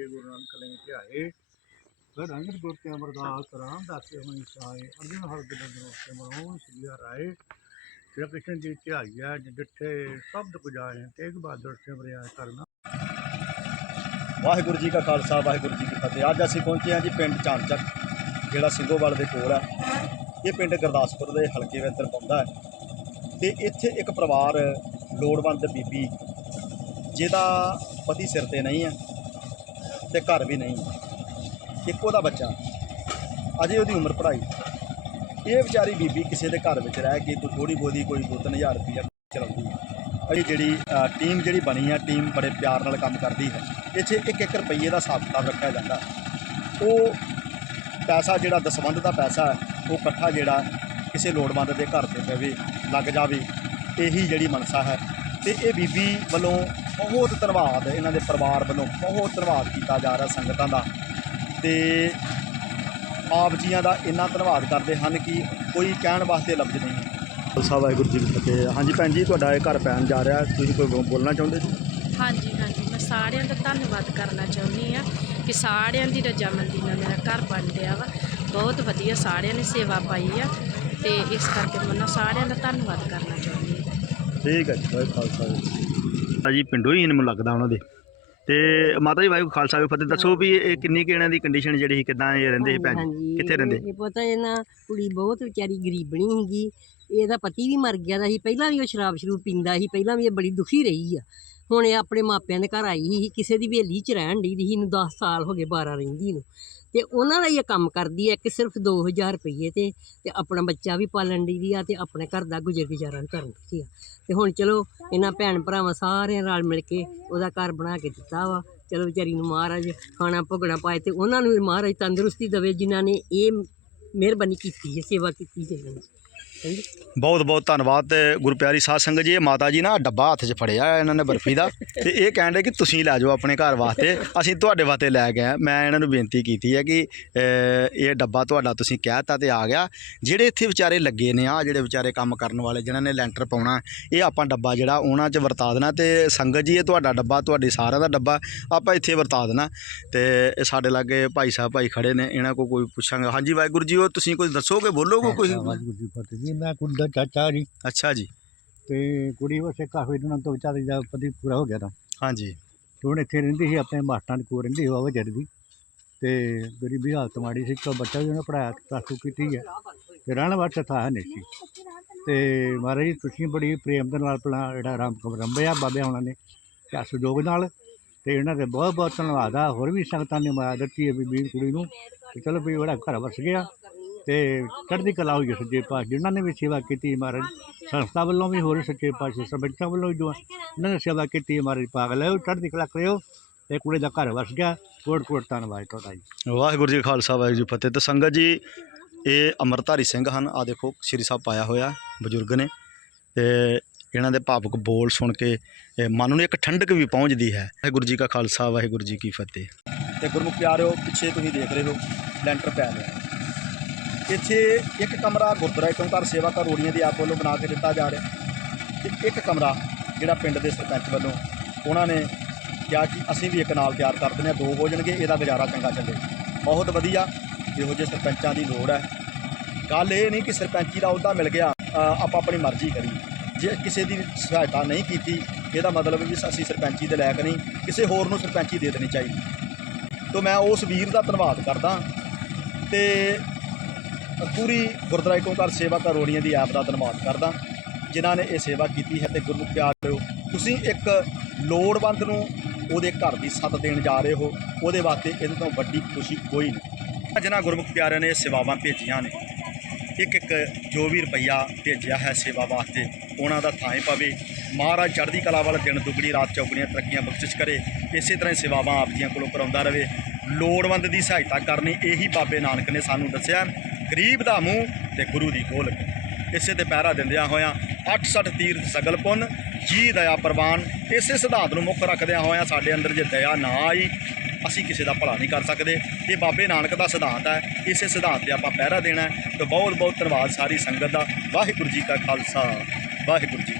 ਫਤਿਹ ਗੁਰੂ ਨਾਨਕ ਲਈ ਧਿਆਏ ਰੰਗਤ ਗੁਰ ਤੇ ਅਮਰਦਾਸ ਰਾਮਦਾਸੇ ਹੋਈ ਸਾਏ ਅਰਜਨ ਹਰ ਗਦਨ ਤੇ ਮਨੋਂ ਸਿਆ ਰਾਏ ਸ਼੍ਰੀ ਕ੍ਰਿਸ਼ਨ ਜੀ ਧਿਆਈਆ ਜਿੱਥੇ ਸ਼ਬਦ ਗੁਜਾਏ ਤੇਗ ਬਹਾਦਰ ਸਿਮਰਿਆ ਕਰਨਾ। ਵਾਹਿਗੁਰੂ ਜੀ ਕਾ ਖਾਲਸਾ, ਵਾਹਿਗੁਰੂ ਜੀ ਕੀ ਫਤਿਹ। ਅੱਜ ਅਸੀਂ ਪਹੁੰਚੇ ਹਾਂ ਜੀ ਪਿੰਡ ਚਾਨਚੱਕ ਜਿਹੜਾ ਸਿੰਘੋਵਾਲ ਦੇ ਕੋਲ ਹੈ। ਇਹ ਪਿੰਡ ਗੁਰਦਾਸਪੁਰ ਦੇ ਹਲਕੇ ਵਿੱਚ ਪਾਉਂਦਾ ਹੈ। ਤੇ ਇੱਥੇ ਇੱਕ ਪਰਿਵਾਰ ਲੋੜਵੰਦ ਬੀਬੀ, ਜਿਹਦਾ ਪਤੀ ਸਿਰ ਤੇ ਨਹੀਂ ਹੈ। ਤੇ ਘਰ ਵੀ ਨਹੀਂ। ਇੱਕੋ ਦਾ ਬੱਚਾ। ਅਜੇ ਉਹਦੀ ਉਮਰ ਪੜ੍ਹਾਈ। ਇਹ ਵਿਚਾਰੀ ਬੀਬੀ ਕਿਸੇ ਦੇ ਘਰ ਵਿੱਚ ਰਹਿ ਕੇ ਕੋਈ ਥੋੜੀ ਬੋਦੀ ਕੋਈ 2-3000 ਰੁਪਈਆ ਚਲਾਉਂਦੀ ਹੈ। ਇਹ ਜਿਹੜੀ ਟੀਮ ਜਿਹੜੀ ਬਣੀ ਹੈ ਟੀਮ ਬੜੇ ਪਿਆਰ ਨਾਲ ਕੰਮ ਕਰਦੀ ਹੈ। ਇੱਥੇ ਇੱਕ ਇੱਕ ਰੁਪਈਏ ਦਾ ਹਿਸਾਬ ਕਿਤਾਬ ਰੱਖਿਆ ਜਾਂਦਾ। ਉਹ ਪੈਸਾ ਜਿਹੜਾ ਦਸਵੰਧ ਦਾ ਪੈਸਾ ਉਹ ਇਕੱਠਾ ਜਿਹੜਾ ਕਿਸੇ ਲੋੜਵੰਦ ਦੇ ਘਰ ਤੇ ਪਵੇ, ਲੱਗ ਜਾਵੇ, ਇਹੀ ਜਿਹੜੀ ਮਨਸਾ ਹੈ। ਤੇ ਇਹ ਬੀਬੀ ਵੱਲੋਂ ਬਹੁਤ ਧੰਨਵਾਦ ਇਹਨਾਂ ਦੇ ਪਰਿਵਾਰ ਵੱਲੋਂ ਬਹੁਤ ਧੰਨਵਾਦ ਕੀਤਾ ਜਾ ਰਿਹਾ ਸੰਗਤਾਂ ਦਾ। ਤੇ ਆਪ ਜੀਆਂ ਦਾ ਇੰਨਾ ਧੰਨਵਾਦ ਕਰਦੇ ਹਨ ਕਿ ਕੋਈ ਕਹਿਣ ਵਾਸਤੇ ਲਫ਼ਜ਼ ਨਹੀਂ ਹੈ। ਖਾਲਸਾ ਵਾਹਿਗੁਰੂ ਜੀ ਕੀ ਫਤਿਹ। ਹਾਂਜੀ ਭੈਣ ਜੀ ਤੁਹਾਡਾ ਇਹ ਘਰ ਪੈਣ ਜਾ ਰਿਹਾ ਤੁਸੀਂ ਕੋਈ ਬੋਲਣਾ ਚਾਹੁੰਦੇ ਜੀ? ਹਾਂਜੀ ਹਾਂਜੀ। ਮੈਂ ਸਾਰਿਆਂ ਦਾ ਧੰਨਵਾਦ ਕਰਨਾ ਚਾਹੁੰਦੀ ਆ ਕਿ ਸਾਰਿਆਂ ਦੀ ਰਜਾਮੰਦੀ ਨਾਲ ਮੇਰਾ ਘਰ ਬਣ ਰਿਹਾ ਵਾ। ਬਹੁਤ ਵਧੀਆ ਸਾਰਿਆਂ ਨੇ ਸੇਵਾ ਪਾਈ ਆ ਤੇ ਇਸ ਕਰਕੇ ਮੈਂ ਨਾ ਸਾਰਿਆਂ ਦਾ ਧੰਨਵਾਦ ਕਰਨਾ ਚਾਹੁੰਦੀ ਹਾਂ। ਠੀਕ ਹੈ ਜੀ ਵਾਹਿਗੁਰੂ ਖਾਲਸਾ ਜੀ ਪਿੰਡੋਂ ਹੀ ਮੈਨੂੰ ਲੱਗਦਾ ਉਹਨਾਂ ਦੇ। ਤੇ ਮਾਤਾ ਜੀ ਵਾਹਿਗੁਰੂ ਖਾਲਸਾ ਵਾਹਿਗੁਰੂ ਫਤਿਹ। ਦੱਸੋ ਵੀ ਇਹ ਕਿੰਨੀ ਕਿ ਇਹਨਾਂ ਦੀ ਕੰਡੀਸ਼ਨ ਜਿਹੜੀ ਸੀ ਕਿਦਾਂ ਇਹ ਰਹਿੰਦੇ ਸੀ ਭੈਣ ਜੀ? ਕਿੱਥੇ ਰਹਿੰਦੇ? ਇਹ ਪਤਾ ਇਹ ਨਾ ਕੁੜੀ ਬਹੁਤ ਵਿਚਾਰੀ ਗਰੀਬਣੀ ਸੀਗੀ। ਇਹਦਾ ਪਤੀ ਵੀ ਮਰ ਗਿਆ ਦਾ ਸੀ, ਪਹਿਲਾਂ ਵੀ ਉਹ ਸ਼ਰਾਬ ਸ਼ਰੂਬ ਪੀਂਦਾ ਸੀ, ਪਹਿਲਾਂ ਵੀ ਇਹ ਬੜੀ ਦੁਖੀ ਰਹੀ ਆ। ਹੁਣ ਇਹ ਆਪਣੇ ਮਾਪਿਆਂ ਦੇ ਘਰ ਆਈ ਸੀ ਕਿਸੇ ਦੀ ਹਵੇਲੀ 'ਚ ਰਹਿਣ ਡਈ ਸੀ, ਇਹਨੂੰ 10 ਸਾਲ ਹੋ ਗਏ 12 ਰਹਿੰਦੀ ਨੂੰ। ਤੇ ਉਹਨਾਂ ਦਾ ਹੀ ਇਹ ਕੰਮ ਕਰਦੀ ਹੈ ਕਿ ਸਿਰਫ 2000 ਰੁਪਏ ਤੇ ਤੇ ਆਪਣਾ ਬੱਚਾ ਵੀ ਪਾਲਣ ਦੀ ਦੀ ਆ ਤੇ ਆਪਣੇ ਘਰ ਦਾ ਗੁਜ਼ਰ ਗੁਜ਼ਾਰਾ ਵੀ ਕਰਨ ਦੀ ਆ। ਤੇ ਹੁਣ ਚਲੋ, ਇਹਨਾਂ ਭੈਣ ਭਰਾਵਾਂ ਸਾਰਿਆਂ ਨਾਲ ਮਿਲ ਕੇ ਉਹਦਾ ਘਰ ਬਣਾ ਕੇ ਦਿੱਤਾ ਵਾ। ਚਲੋ ਵਿਚਾਰੀ ਨੂੰ ਮਹਾਰਾਜ ਖਾਣਾ ਭੋਗਣਾ ਪਾਏ ਤੇ ਉਹਨਾਂ ਨੂੰ ਵੀ ਮਹਾਰਾਜ ਤੰਦਰੁਸਤੀ ਦੇਵੇ, ਜਿਨ੍ਹਾਂ ਨੇ ਇਹ ਮਿਹਰਬਾਨੀ ਕੀਤੀ ਹੈ, ਸੇਵਾ ਕੀਤੀ ਜਿਹਨਾਂ ਇਹਨਾਂ ਦੀ। ਬਹੁਤ ਬਹੁਤ ਧੰਨਵਾਦ ਤੇ ਗੁਰਪਿਆਰੀ ਸਾਧ ਸੰਗਤ ਜੀ, ਇਹ ਮਾਤਾ ਜੀ ਨਾ ਡੱਬਾ ਹੱਥ 'ਚ ਫੜਿਆ ਇਹਨਾਂ ਨੇ ਬਰਫੀ ਦਾ ਤੇ ਇਹ ਕਹਿਣ ਕਹਿੰਦੇ ਕਿ ਤੁਸੀਂ ਲੈ ਜਾਓ ਆਪਣੇ ਘਰ ਵਾਸਤੇ, ਅਸੀਂ ਤੁਹਾਡੇ ਵਾਸਤੇ ਲੈ ਗਏ ਹਾਂ। ਮੈਂ ਇਹਨਾਂ ਨੂੰ ਬੇਨਤੀ ਕੀਤੀ ਹੈ ਕਿ ਇਹ ਡੱਬਾ ਤੁਹਾਡਾ ਤੁਸੀਂ ਕਹਿਤਾ ਤੇ ਆ ਗਿਆ। ਜਿਹੜੇ ਇੱਥੇ ਵਿਚਾਰੇ ਲੱਗੇ ਨੇ ਆ, ਜਿਹੜੇ ਵਿਚਾਰੇ ਕੰਮ ਕਰਨ ਵਾਲੇ, ਜਿਨ੍ਹਾਂ ਨੇ ਲੈਂਟਰ ਪਾਉਣਾ, ਇਹ ਆਪਾਂ ਡੱਬਾ ਜਿਹੜਾ ਉਹਨਾਂ 'ਚ ਵਰਤਾ ਦੇਣਾ ਤੇ ਸੰਗਤ ਜੀ, ਇਹ ਤੁਹਾਡਾ ਡੱਬਾ, ਤੁਹਾਡੇ ਸਾਰਿਆਂ ਦਾ ਡੱਬਾ, ਆਪਾਂ ਇੱਥੇ ਵਰਤਾ ਦੇਣਾ। ਤੇ ਸਾਡੇ ਲਾਗੇ ਭਾਈ ਸਾਹਿਬ ਭਾਈ ਖੜੇ ਨੇ, ਇਹਨਾਂ ਕੋ ਕੋਈ ਪੁੱਛਾਂਗਾ। ਹਾਂਜੀ ਵਾਹਿਗੁਰੂ ਜੀ, ਉਹ ਤੁਸੀਂ ਕੁਝ ਦੱਸੋਗੇ, ਬੋਲੋਗੇ ਕੋਈ? ਵਾਹਿਗੁਰੂ ਜੀ ਫਤਿਹ ਜੀ। ਮੈਂ ਕੁੜੀ ਦਾ ਚਾਚਾ ਜੀ ਅੱਛਾ ਜੀ। ਤੇ ਕੁੜੀ ਵਸੇ ਕਾਫੀ ਦਿਨਾਂ ਤੋਂ ਵਿਚਾਰੀ ਦਾ ਪਤੀ ਪੂਰਾ ਹੋ ਗਿਆ ਤਾਂ। ਹਾਂਜੀ। ਤੇ ਹੁਣ ਇੱਥੇ ਰਹਿੰਦੀ ਸੀ ਆਪਣੇ ਮਾਸਟਰਾਂ ਦੇ ਕੋਲ ਰਹਿੰਦੀ ਬਾਬਾ ਜੜ ਦੀ। ਤੇ ਗਰੀਬੀ ਹਾਲਤ ਮਾੜੀ ਸੀ ਤਾਂ ਬੱਚਾ ਵੀ ਉਹਨੇ ਪੜਾਇਆ ਟੂ ਕੀਤੀ ਹੈ। ਤੇ ਰਹਿਣ ਵਾਸਤੇ ਥਾਂ ਨਹੀਂ ਸੀ। ਤੇ ਮਹਾਰਾਜ ਜੀ ਤੁਸੀਂ ਬੜੀ ਪ੍ਰੇਮ ਦੇ ਨਾਲ ਆਪਣਾ ਜਿਹੜਾ ਰਾਮ ਰੰਭਿਆ ਬਾਬਿਆਂ ਉਹਨਾਂ ਨੇ ਤੇ ਸਹਿਯੋਗ ਨਾਲ। ਤੇ ਇਹਨਾਂ ਦੇ ਬਹੁਤ ਬਹੁਤ ਧੰਨਵਾਦ ਆ। ਹੋਰ ਵੀ ਸੰਗਤਾਂ ਨੇ ਮਾਇਆ ਦਿੱਤੀ ਹੈ ਬੀਬੀ ਕੁੜੀ ਨੂੰ। ਤੇ ਚਲੋ ਵੀ ਉਹਦਾ ਘਰ ਵਸ ਗਿਆ। ਤੇ ਚੜ੍ਹਦੀ ਕਲਾ ਹੋਈ ਹੈ ਸੱਚੇ ਪਾਤਸ਼ਾਹ ਜਿਨ੍ਹਾਂ ਨੇ ਵੀ ਸੇਵਾ ਕੀਤੀ ਮਹਾਰਾਜ। ਸੰਸਥਾ ਵੱਲੋਂ ਵੀ ਹੋਰ ਸੱਚੇ ਪਾਤਸ਼ਾਹ ਸਰਪੰਚਾਂ ਵੱਲੋਂ ਵੀ ਜੋ ਇਹਨਾਂ ਨੇ ਸੇਵਾ ਕੀਤੀ ਮਹਾਰਾਜ ਪਾਗ ਲਿਓ ਚੜ੍ਹਦੀ ਕਲਾ ਕਰਿਓ ਤੇ ਕੁੜੀ ਦਾ ਘਰ ਵਸ ਗਿਆ। ਕੋਟ ਕੋਟ ਧੰਨਵਾਦ ਤੁਹਾਡਾ ਜੀ। ਵਾਹਿਗੁਰੂ ਜੀ ਖਾਲਸਾ ਵਾਹਿਗੁਰੂ ਜੀ ਫਤਿਹ। ਤੇ ਸੰਗਤ ਜੀ ਇਹ ਅਮਰਧਾਰੀ ਸਿੰਘ ਹਨ। ਆ ਦੇਖੋ ਸ਼੍ਰੀ ਸਾਹਿਬ ਪਾਇਆ ਹੋਇਆ ਬਜ਼ੁਰਗ ਨੇ। ਤੇ ਇਹਨਾਂ ਦੇ ਭਾਵੁਕ ਬੋਲ ਸੁਣ ਕੇ ਮਨ ਨੂੰ ਇੱਕ ਠੰਡਕ ਵੀ ਪਹੁੰਚਦੀ ਹੈ। ਵਾਹਿਗੁਰੂ ਜੀ ਕਾ ਖਾਲਸਾ ਵਾਹਿਗੁਰੂ ਜੀ ਕੀ ਫਤਿਹ। ਤੇ ਗੁਰਮੁਖ ਪਿਆਰਿਓ ਪਿੱਛੇ ਤੁਸੀਂ ਦੇਖ ਰਹੇ ਹੋ ਲੈਂਟਰ ਪੈ ਰਿਹਾ ਇੱਥੇ ਇੱਕ ਕਮਰਾ ਗੁਰਦੁਆਰਾ ਏਕਮਕਾਰ ਸੇਵਾ ਕਰ ਰੋੜੀਆਂ ਦੀ ਆਪ ਵੱਲੋਂ ਬਣਾ ਕੇ ਦਿੱਤਾ ਜਾ ਰਿਹਾ ਤੇ ਇੱਕ ਕਮਰਾ ਜਿਹੜਾ ਪਿੰਡ ਦੇ ਸਰਪੰਚ ਵੱਲੋਂ ਉਹਨਾਂ ਨੇ ਕਿਹਾ ਕਿ ਅਸੀਂ ਵੀ ਇੱਕ ਨਾਲ ਤਿਆਰ ਕਰ ਦਿੰਦੇ ਹਾਂ, ਦੋ ਹੋ ਜਾਣਗੇ, ਇਹਦਾ ਗੁਜ਼ਾਰਾ ਚੰਗਾ ਚੱਲੇ। ਬਹੁਤ ਵਧੀਆ, ਇਹੋ ਜਿਹੇ ਸਰਪੰਚਾਂ ਦੀ ਲੋੜ ਹੈ। ਗੱਲ ਇਹ ਨਹੀਂ ਕਿ ਸਰਪੰਚੀ ਦਾ ਅਹੁਦਾ ਮਿਲ ਗਿਆ ਆਪਾਂ ਆਪਣੀ ਮਰਜ਼ੀ ਕਰੀ ਜੇ ਕਿਸੇ ਦੀ ਸਹਾਇਤਾ ਨਹੀਂ ਕੀਤੀ, ਇਹਦਾ ਮਤਲਬ ਵੀ ਅਸੀਂ ਸਰਪੰਚੀ ਦੇ ਲਾਇਕ ਨਹੀਂ, ਕਿਸੇ ਹੋਰ ਨੂੰ ਸਰਪੰਚੀ ਦੇ ਦੇਣੀ ਚਾਹੀਦੀ। ਤੋਂ ਮੈਂ ਉਸ ਵੀਰ ਦਾ ਧੰਨਵਾਦ ਕਰਦਾ। ਤੇ ਪੂਰੀ ਗੁਰਦੁਆਰਾ ਏਕਮਕਾਰ ਸੇਵਾ ਕਰੋੜੀਆਂ ਦੀ ਆਪ ਦਾ ਧੰਨਵਾਦ ਕਰਦਾ। ਜਿਨ੍ਹਾਂ ਨੇ ਇਹ ਸੇਵਾ ਕੀਤੀ ਹੈ ਤੇ ਗੁਰਮੁਖ ਪਿਆਰਿਓ ਤੁਸੀਂ ਇੱਕ ਲੋੜਵੰਦ ਨੂੰ ਉਹਦੇ ਘਰ ਦੀ ਸੱਤ ਦੇਣ ਜਾ ਰਹੇ ਹੋ। ਉਹਦੇ ਵਾਸਤੇ ਇਹਦੇ ਤੋਂ ਵੱਡੀ ਖੁਸ਼ੀ ਕੋਈ ਨਹੀਂ। ਜਿਨ੍ਹਾਂ ਗੁਰਮੁਖ ਪਿਆਰਿਆਂ ਨੇ ਇਹ ਸੇਵਾਵਾਂ ਭੇਜੀਆਂ ਨੇ, ਇੱਕ ਇੱਕ ਜੋ ਵੀ ਰੁਪਈਆ ਭੇਜਿਆ ਹੈ ਸੇਵਾ ਵਾਸਤੇ, ਉਹਨਾਂ ਦਾ ਥਾਂ ਹੀ ਪਵੇ। ਮਹਾਰਾਜ ਚੜ੍ਹਦੀ ਕਲਾ ਵਾਲਾ ਦਿਨ ਦੁਗਣੀ, ਰਾਤ ਚੌਗਣੀਆਂ ਤਰੱਕੀਆਂ ਬਖਸ਼ਿਸ਼ ਕਰੇ। ਇਸੇ ਤਰ੍ਹਾਂ ਹੀ ਸੇਵਾਵਾਂ ਆਪ ਜੀਆਂ ਕੋਲੋਂ ਕਰਾਉਂਦਾ ਰਵੇ ਲੋੜਵੰਦ ਦੀ ਸਹਾਇਤਾ ਕਰਨੀ, ਇਹੀ ਬਾਬੇ ਨਾਨਕ ਨੇ ਸਾਨੂੰ ਦੱਸਿਆ। ਗਰੀਬ ਦਾ ਮੂੰਹ ਤੇ ਗੁਰੂ ਦੀ ਗੋਲਕ ਇਸੇ ਤੇ ਪਹਿਰਾ ਦਿੰਦਿਆਂ ਹੋਇਆਂ 68 ਤੀਰਥ ਸਗਲ ਪੁੰਨ, ਜੀ ਦਇਆ ਪ੍ਰਵਾਨ, ਇਸੇ ਸਿਧਾਂਤ ਨੂੰ ਮੁੱਖ ਰੱਖਦਿਆਂ ਹੋਇਆਂ ਸਾਡੇ ਅੰਦਰ ਜੇ ਦਇਆ ਨਾ ਆਈ, ਅਸੀਂ ਕਿਸੇ ਦਾ ਭਲਾ ਨਹੀਂ ਕਰ ਸਕਦੇ। ਇਹ ਬਾਬੇ ਨਾਨਕ ਦਾ ਸਿਧਾਂਤ ਹੈ। ਇਸੇ ਸਿਧਾਂਤ ਤੇ ਆਪਾਂ ਪਹਿਰਾ ਦੇਣਾ ਹੈ ਤੇ ਬਹੁਤ ਬਹੁਤ ਧੰਨਵਾਦ ਸਾਰੀ ਸੰਗਤ ਦਾ। ਵਾਹਿਗੁਰੂ ਜੀ ਕਾ ਖਾਲਸਾ। ਵਾਹਿਗੁਰੂ ਜੀ